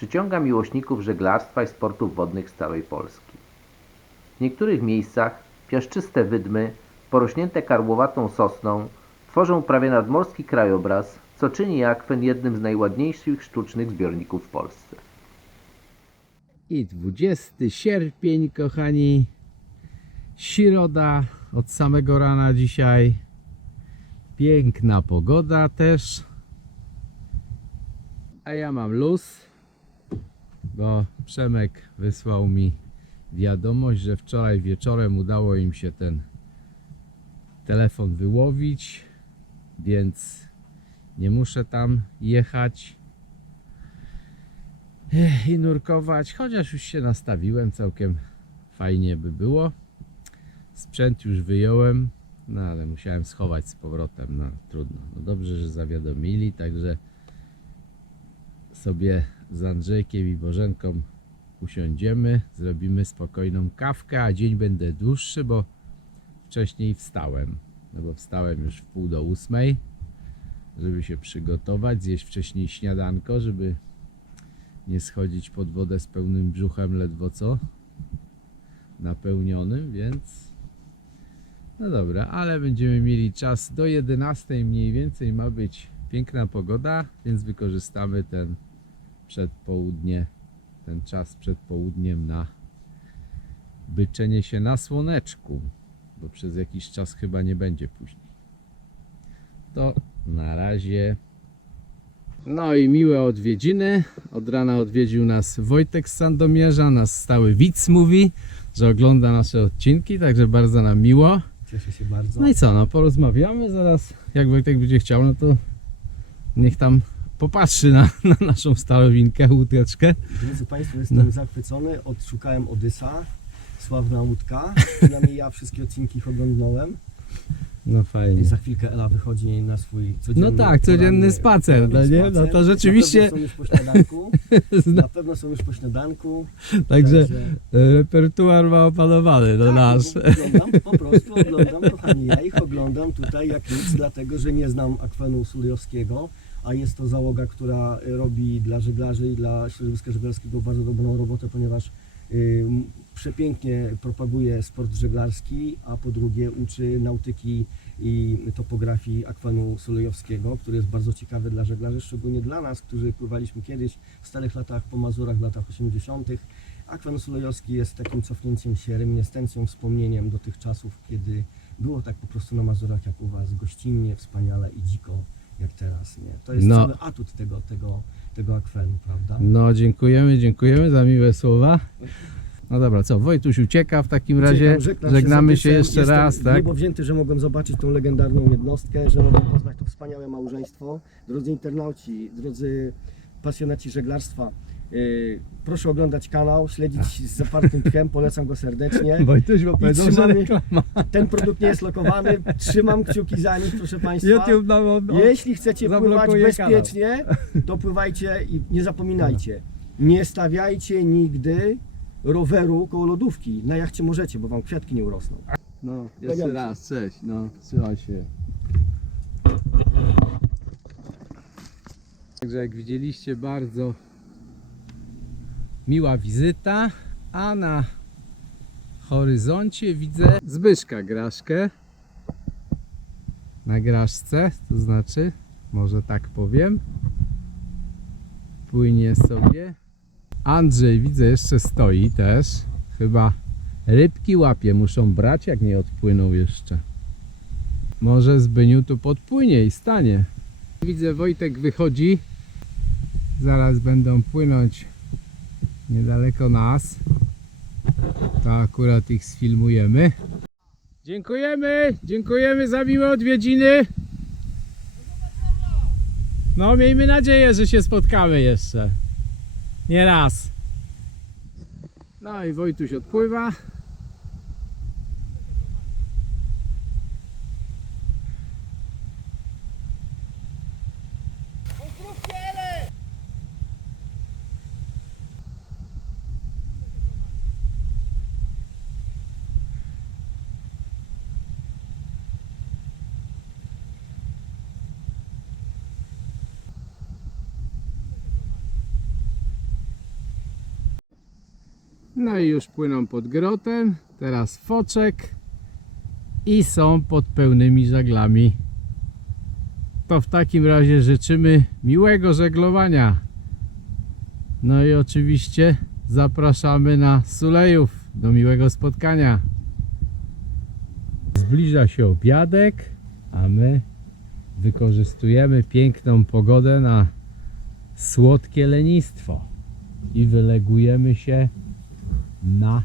przyciąga miłośników żeglarstwa i sportów wodnych z całej Polski. W niektórych miejscach piaszczyste wydmy, porośnięte karłowatą sosną, tworzą prawie nadmorski krajobraz, co czyni akwen jednym z najładniejszych sztucznych zbiorników w Polsce. I 20 sierpień, kochani. Środa od samego rana dzisiaj. Piękna pogoda też. A ja mam luz, bo Przemek wysłał mi wiadomość, że wczoraj wieczorem udało im się ten telefon wyłowić, więc nie muszę tam jechać Ech, i nurkować, chociaż już się nastawiłem, całkiem fajnie by było. Sprzęt już wyjąłem, no ale musiałem schować z powrotem, no trudno. No dobrze, że zawiadomili, także sobie z Andrzejkiem i Bożenką usiądziemy, zrobimy spokojną kawkę, a dzień będę dłuższy, bo wcześniej wstałem. No bo wstałem już w pół do ósmej, żeby się przygotować, zjeść wcześniej śniadanko, żeby nie schodzić pod wodę z pełnym brzuchem ledwo co napełnionym, więc no dobra, ale będziemy mieli czas do 11 mniej więcej ma być piękna pogoda, więc wykorzystamy ten przedpołudnie, ten czas przed południem na byczenie się na słoneczku, bo przez jakiś czas chyba nie będzie później. To na razie no i miłe odwiedziny. Od rana odwiedził nas Wojtek z Sandomierza, nasz stały widz mówi, że ogląda nasze odcinki, także bardzo nam miło. Cieszę się bardzo. No i co, no porozmawiamy zaraz, jak Wojtek będzie chciał, no to niech tam popatrzy na, na naszą starowinkę, łódeczkę. Drodzy Państwo, jestem No. zachwycony. Odszukałem Odysa, sławna łódka. Przynajmniej ja wszystkie odcinki ich oglądnąm. No I fajnie. za chwilkę Ela wychodzi na swój codzienny No tak, codzienny spacer, no nie? No to rzeczywiście- Na pewno są już po śniadanku. Zna- Na pewno są już po śniadanku. Także e, repertuar ma opanowany, no tak, nasz. bo Oglądam, po prostu oglądam, kochani, ja ich oglądam tutaj jak nic, dlatego że nie znam akwenu sulejowskiego, a jest to załoga, która robi dla żeglarzy i dla środowiska żeglarskiego bardzo dobrą robotę, ponieważ y, przepięknie propaguje sport żeglarski, a po drugie uczy nautyki i topografii akwenu sulejowskiego, który jest bardzo ciekawy dla żeglarzy, szczególnie dla nas, którzy pływaliśmy kiedyś w starych latach po Mazurach w latach 80. Akwen Sulejowski jest takim cofnięciem się, reminiscencją, wspomnieniem do tych czasów, kiedy było tak po prostu na Mazurach jak u Was, gościnnie, wspaniale i dziko jak teraz, nie? To jest No. cały atut tego, tego, tego akwenu, prawda? No dziękujemy, dziękujemy za miłe słowa. No dobra, co, Wojtuś ucieka w takim razie, Uciekam, żegnam żegnamy się jeszcze Jestem raz, tak? niebo wzięty, że mogłem zobaczyć tą legendarną jednostkę, że mogłem poznać to wspaniałe małżeństwo. Drodzy internauci, drodzy pasjonaci żeglarstwa, proszę oglądać kanał, śledzić z zapartym tchem, polecam go serdecznie. Wojtuś, bo powiedział, że reklama. Ten produkt nie jest lokowany, trzymam kciuki za nich, proszę Państwa. YouTube nam od... od- Jeśli chcecie pływać bezpiecznie, to pływajcie i nie zapominajcie. Nie stawiajcie nigdy roweru koło lodówki. Na jachcie możecie, bo wam kwiatki nie urosną. No, jeszcze raz, cześć, no, trzymaj się. Także jak widzieliście, bardzo miła wizyta, a na horyzoncie widzę Zbyszka Graszkę. Na graszce, to znaczy, może tak powiem. Płynie sobie. Andrzej widzę jeszcze stoi też. Chyba rybki łapie, muszą brać jak nie odpłyną jeszcze. Może Zbyniu tu podpłynie i stanie. Widzę Wojtek wychodzi. Zaraz będą płynąć niedaleko nas. To akurat ich sfilmujemy. Dziękujemy, dziękujemy za miłe odwiedziny. No miejmy nadzieję, że się spotkamy jeszcze. Nie raz. No i Wojtuś odpływa. No i już płyną pod grotem. Teraz foczek. I są pod pełnymi żaglami. To w takim razie życzymy miłego żeglowania. No i oczywiście zapraszamy na Sulejów do miłego spotkania. Zbliża się obiadek, a my wykorzystujemy piękną pogodę na słodkie lenistwo i wylegujemy się na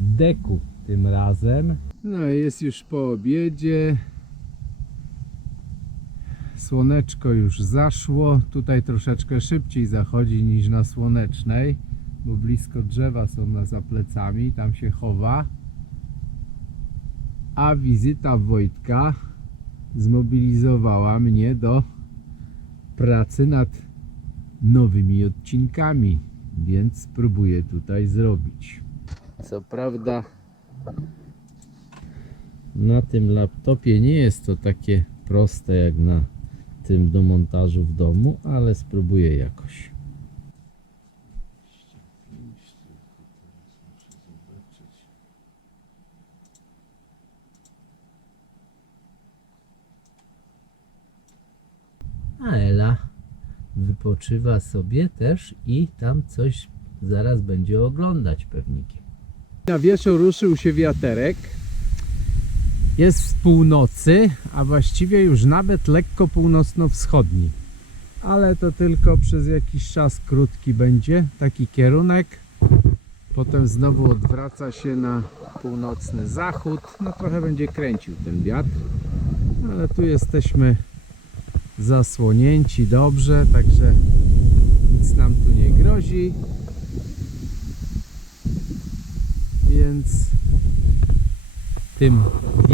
deku tym razem. No jest już po obiedzie. Słoneczko już zaszło. Tutaj troszeczkę szybciej zachodzi niż na słonecznej, bo blisko drzewa są na za plecami, tam się chowa. A wizyta Wojtka zmobilizowała mnie do pracy nad nowymi odcinkami, więc spróbuję tutaj zrobić. Co prawda na tym laptopie nie jest to takie proste jak na tym do montażu w domu, ale spróbuję jakoś. A Ela wypoczywa sobie też i tam coś zaraz będzie oglądać pewnikiem. Na wieczór ruszył się wiaterek. Jest z północy, a właściwie już nawet lekko północno-wschodni. Ale to tylko przez jakiś czas krótki będzie taki kierunek. Potem znowu odwraca się na północny zachód. No trochę będzie kręcił ten wiatr. Ale tu jesteśmy zasłonięci dobrze, także nic nam tu nie grozi. Więc tym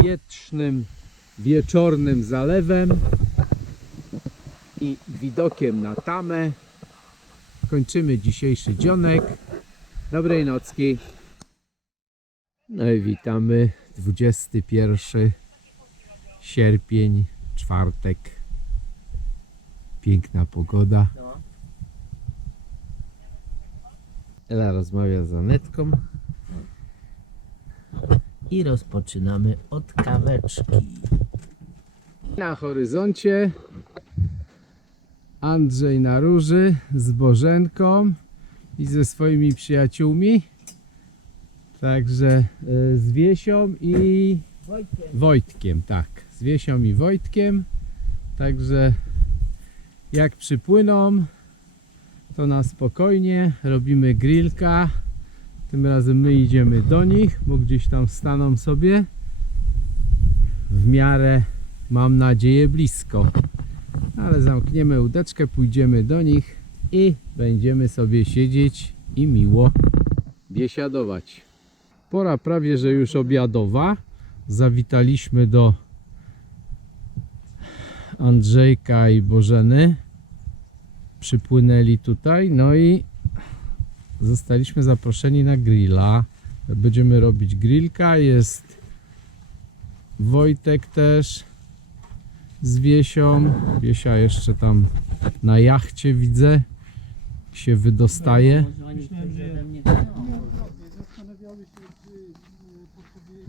wietrznym, wieczornym zalewem i widokiem na tamę kończymy dzisiejszy dzionek. Dobrej nocki. No i witamy 21 sierpień, czwartek. Piękna pogoda. Ela rozmawia z Anetką. I rozpoczynamy od kaweczki. Na horyzoncie Andrzej na róży z Bożenką i ze swoimi przyjaciółmi. Także e, z Wiesią i Wojtkiem, tak. Z Wiesią i Wojtkiem. Także jak przypłyną, to na spokojnie robimy grillka. Tym razem my idziemy do nich, bo gdzieś tam staną sobie. W miarę, mam nadzieję, blisko. Ale zamkniemy łódeczkę, pójdziemy do nich i będziemy sobie siedzieć i miło biesiadować. Pora prawie, że już obiadowa. Zawitaliśmy do Andrzejka i Bożeny. Przypłynęli tutaj, no i zostaliśmy zaproszeni na grilla. Będziemy robić grillka. Jest Wojtek też z Wiesią. Wiesia jeszcze tam na jachcie widzę. Się wydostaje.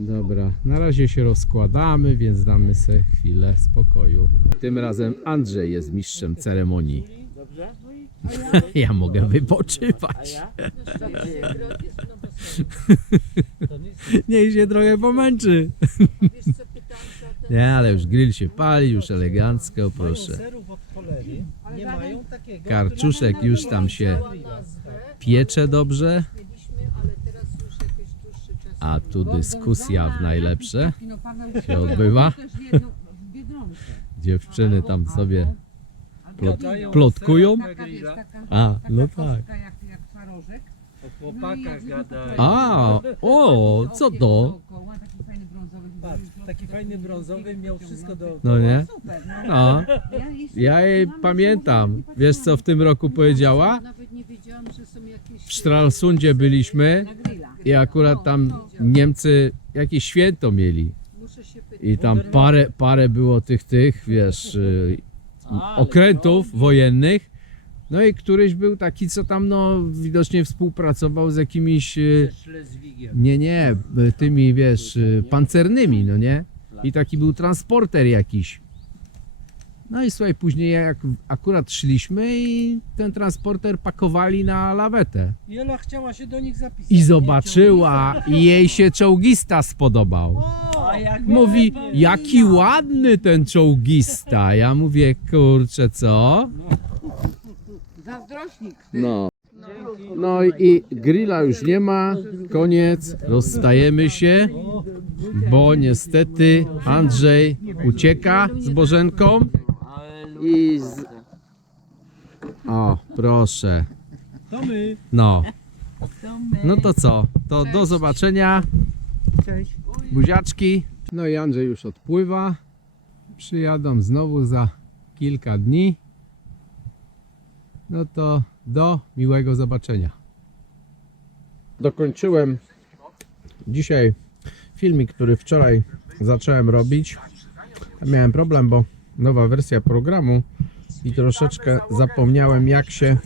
Dobra, na razie się rozkładamy, więc damy sobie chwilę spokoju. Tym razem Andrzej jest mistrzem ceremonii. Ja mogę wypoczywać. Niech się trochę pomęczy. Nie, ale już grill się pali, już elegancko, proszę. Karczuszek już tam się piecze dobrze, a tu dyskusja w najlepsze się odbywa. Dziewczyny tam sobie plot, plotkują. A, no tak. O chłopakach gadaj. A, o, co to? Taki fajny brązowy. Patrz, taki fajny brązowy miał wszystko do. No nie? No. No, Ja, jej pamiętam. Wiesz co w tym roku powiedziała? Nawet nie wiedziałam, że są jakieś... W Stralsundzie byliśmy. I akurat tam Niemcy jakieś święto mieli. I tam parę, parę było tych, tych, wiesz, y, okrętów wojennych. No i któryś był taki, co tam no widocznie współpracował z jakimiś, y, nie, nie, y, tymi, wiesz, pancernymi, no nie? I taki był transporter jakiś. No i słuchaj, później jak akurat szliśmy i ten transporter pakowali na lawetę. I Ela chciała się do nich zapisać. I zobaczyła i jej się czołgista spodobał. A jak Mówi, jaki ładny ten czołgista. Ja mówię, kurczę, co? Zazdrośnik. No. No i grilla już nie ma, koniec, rozstajemy się, bo niestety Andrzej ucieka z Bożenką i z... O, proszę. To my. No. No to co? To do zobaczenia. Cześć. Buziaczki. No i Andrzej już odpływa. Przyjadą znowu za kilka dni. No to do miłego zobaczenia. Dokończyłem dzisiaj filmik, który wczoraj zacząłem robić. Miałem problem, bo nowa wersja programu i troszeczkę zapomniałem jak się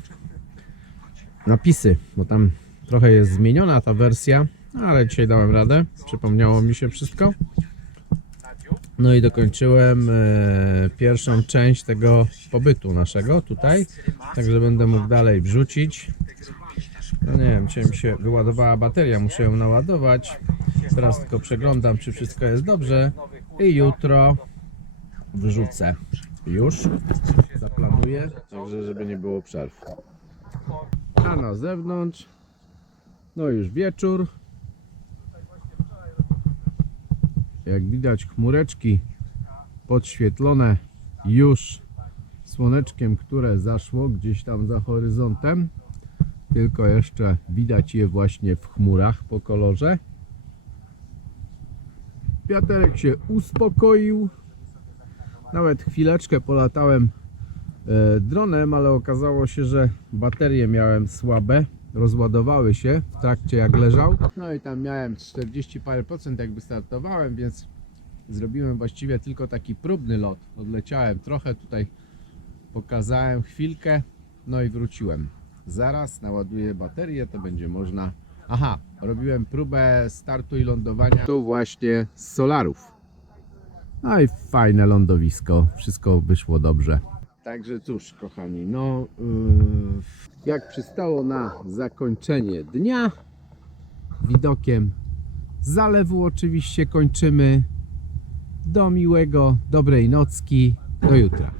napisy, bo tam trochę jest zmieniona ta wersja, ale dzisiaj dałem radę, przypomniało mi się wszystko. No i dokończyłem e, pierwszą część tego pobytu naszego tutaj, także będę mógł dalej wrzucić. No nie wiem, czy mi się wyładowała bateria, muszę ją naładować. Teraz tylko przeglądam, czy wszystko jest dobrze i jutro wrzucę. Już zaplanuję, także żeby nie było przerw. A na zewnątrz, no już wieczór. Jak widać chmureczki podświetlone już słoneczkiem, które zaszło gdzieś tam za horyzontem. Tylko jeszcze widać je właśnie w chmurach po kolorze. Wiaterek się uspokoił. Nawet chwileczkę polatałem e, dronem, ale okazało się, że baterie miałem słabe. Rozładowały się w trakcie jak leżał. No i tam miałem 40 parę procent jakby startowałem, więc zrobiłem właściwie tylko taki próbny lot. Odleciałem trochę tutaj, pokazałem chwilkę, no i wróciłem. Zaraz naładuję baterię, to będzie można. Aha, robiłem próbę startu i lądowania. Tu właśnie z solarów. No i fajne lądowisko, wszystko wyszło dobrze. Także cóż, kochani, no yy, jak przystało na zakończenie dnia, widokiem zalewu oczywiście kończymy. Do miłego, dobrej nocki, do jutra.